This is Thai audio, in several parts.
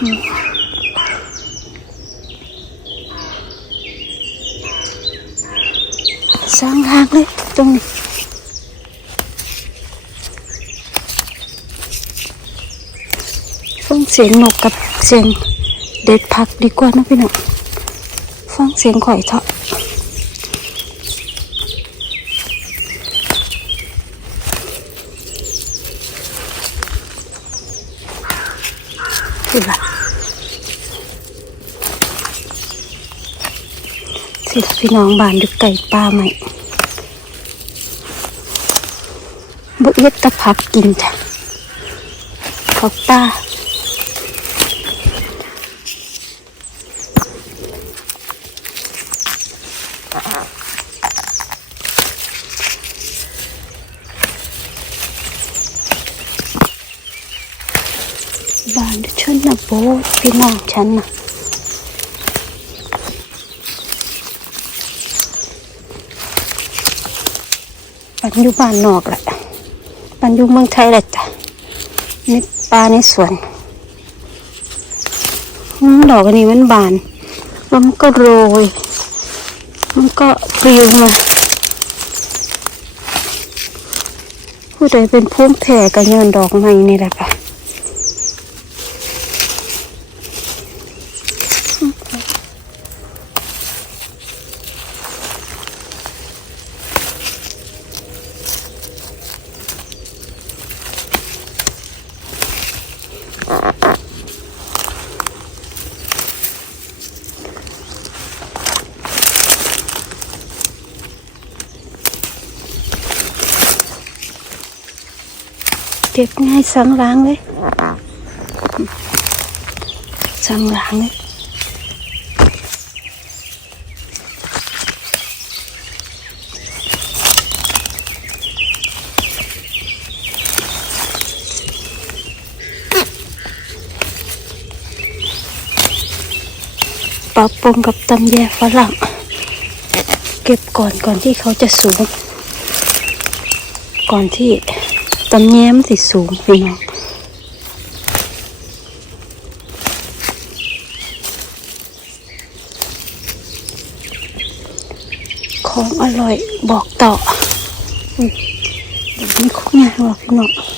สร้างทางเลยตรงนี้ฟังเสียงนกกับเสียงเด็ดผักดีกว่านะพี่น้องฟังเสียงข่อยเถอะคือละสิ พี่น้องบ้านอยู่ไก่ป่าไหมบุเอ็ดแตะผักกินจ้ะผักป่าบ้านชนบทพี่น้องฉันนะ ปันอยู่บ้านนอกแหละปันอยู่เมืองไทยแหละจ้ะในปลาในสวนอืมดอกอันนี้มันบานแล้วมันก็โรย มันก็ปลิวมาผู้ใดเป็นพุ่มแผ่ก็ย้อนดอกไม้นี่แหละค่ะ ก็บง่ายสังล้างเลย สังล้างเลยปรับปงกับตำแยฝรั่ง เก็บก่อนก่อนที่เขาจะสูง ก่อนที่ ตำแย้มสิสูงพี่น้องของอร่อยบอกต่ออยเดี๋ยวนี้คุกงานว่ะพี่น้องโอ้ยอดผูกบอกเลยตรงนี้ดูดิยอ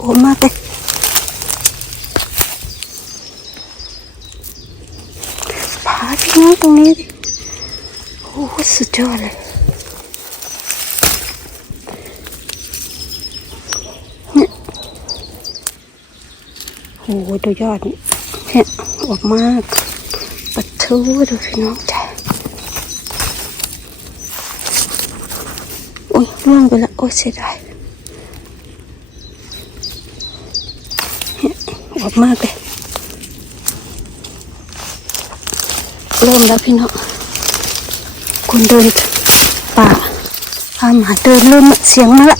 โอมมากเลยผาพี่น้องตรงนี้ดิโอ้โห สุดยอดเลยเนี่ยโอ้โหดูยอดนี่เนี่ยออกมากปัดทูดูพี่น้องจ้ะโอ้ยร่วงไปแล้ว โอ้ยเสียดายเนี่ยออกมากเลยเริ่มแล้วพี่น้อง คุณเดินป่าพาหมาเดินเริ่มเสียงมาละ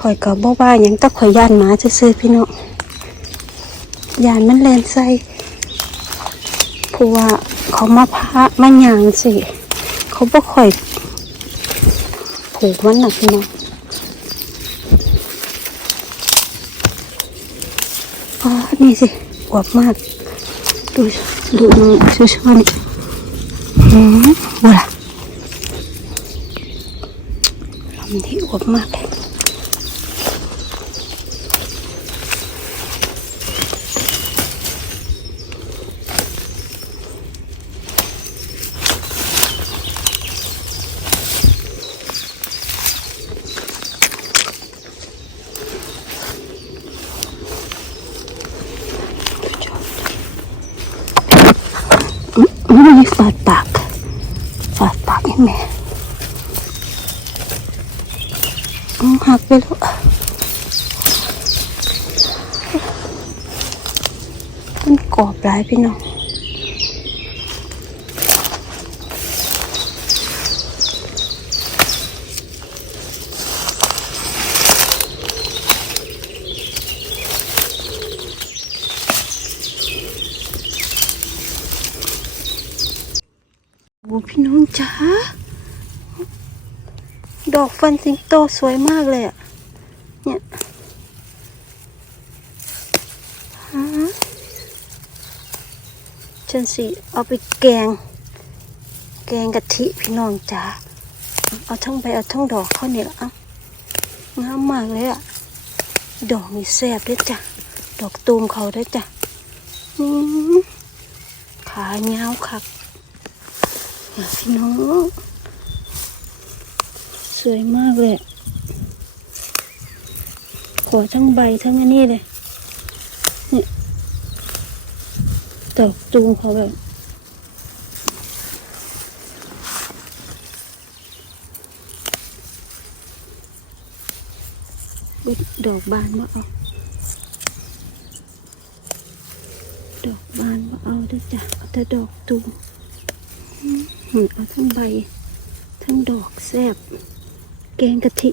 ข่อยก็บ่ว่ายังแตะข่อยย่านหมาซื่อพี่น้องย่านมันแลนใส่เพราะว่าเขามาพามาหยางสิ เขาบ่ค่อยผูกมันหน่ะพี่น้องอ๋อนี่สิอวบมาก ดูสิ ดูมันชัวๆนี่หืมบัวล่ะลำที่อวบมากเลย อืมมีฝาดปากฝาดปากให้แม่อืมหักไปแล้วมันกรอบหลายพี่น้อง โอ้พี่น้องจ๋าดอกฟันสิงโตสวยมากเลยอะเนี่ยฮะฉันสิเอาไปแกง แกงกะทิพี่น้องจ๋าเอาทั้งใบเอาทั้งดอกเขาเนี่ยละเอางามมากเลยอะดอกนี่แซ่บด้วยจ้ะดอกตูมเขาด้วยจ้ะขาเงาคัก อะพี่น้อง สวยมากเลย ขอทั้งใบทั้งอันนี้เลยเนี่ยดอกตูมเขาแบบดอกบานมาเอา ดอกบานมาเอาด้วยจ้ะเอาแต่ดอกตูมอืม เอาทั้งใบ ทั้งดอกแซบแกงกะทิ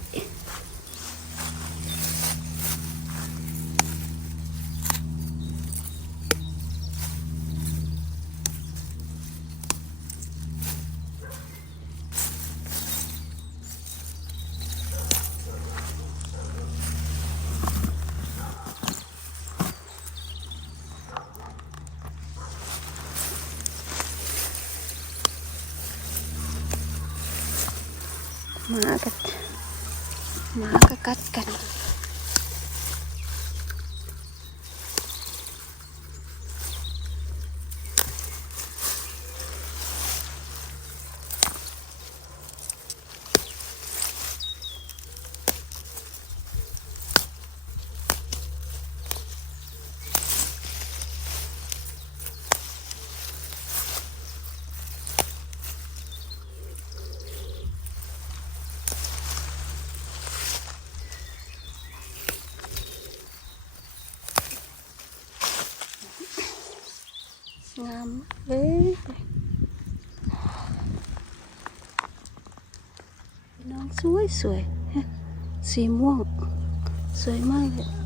หมากั งามเลยน้องสวยสวยสีม่วง สวยมากเลย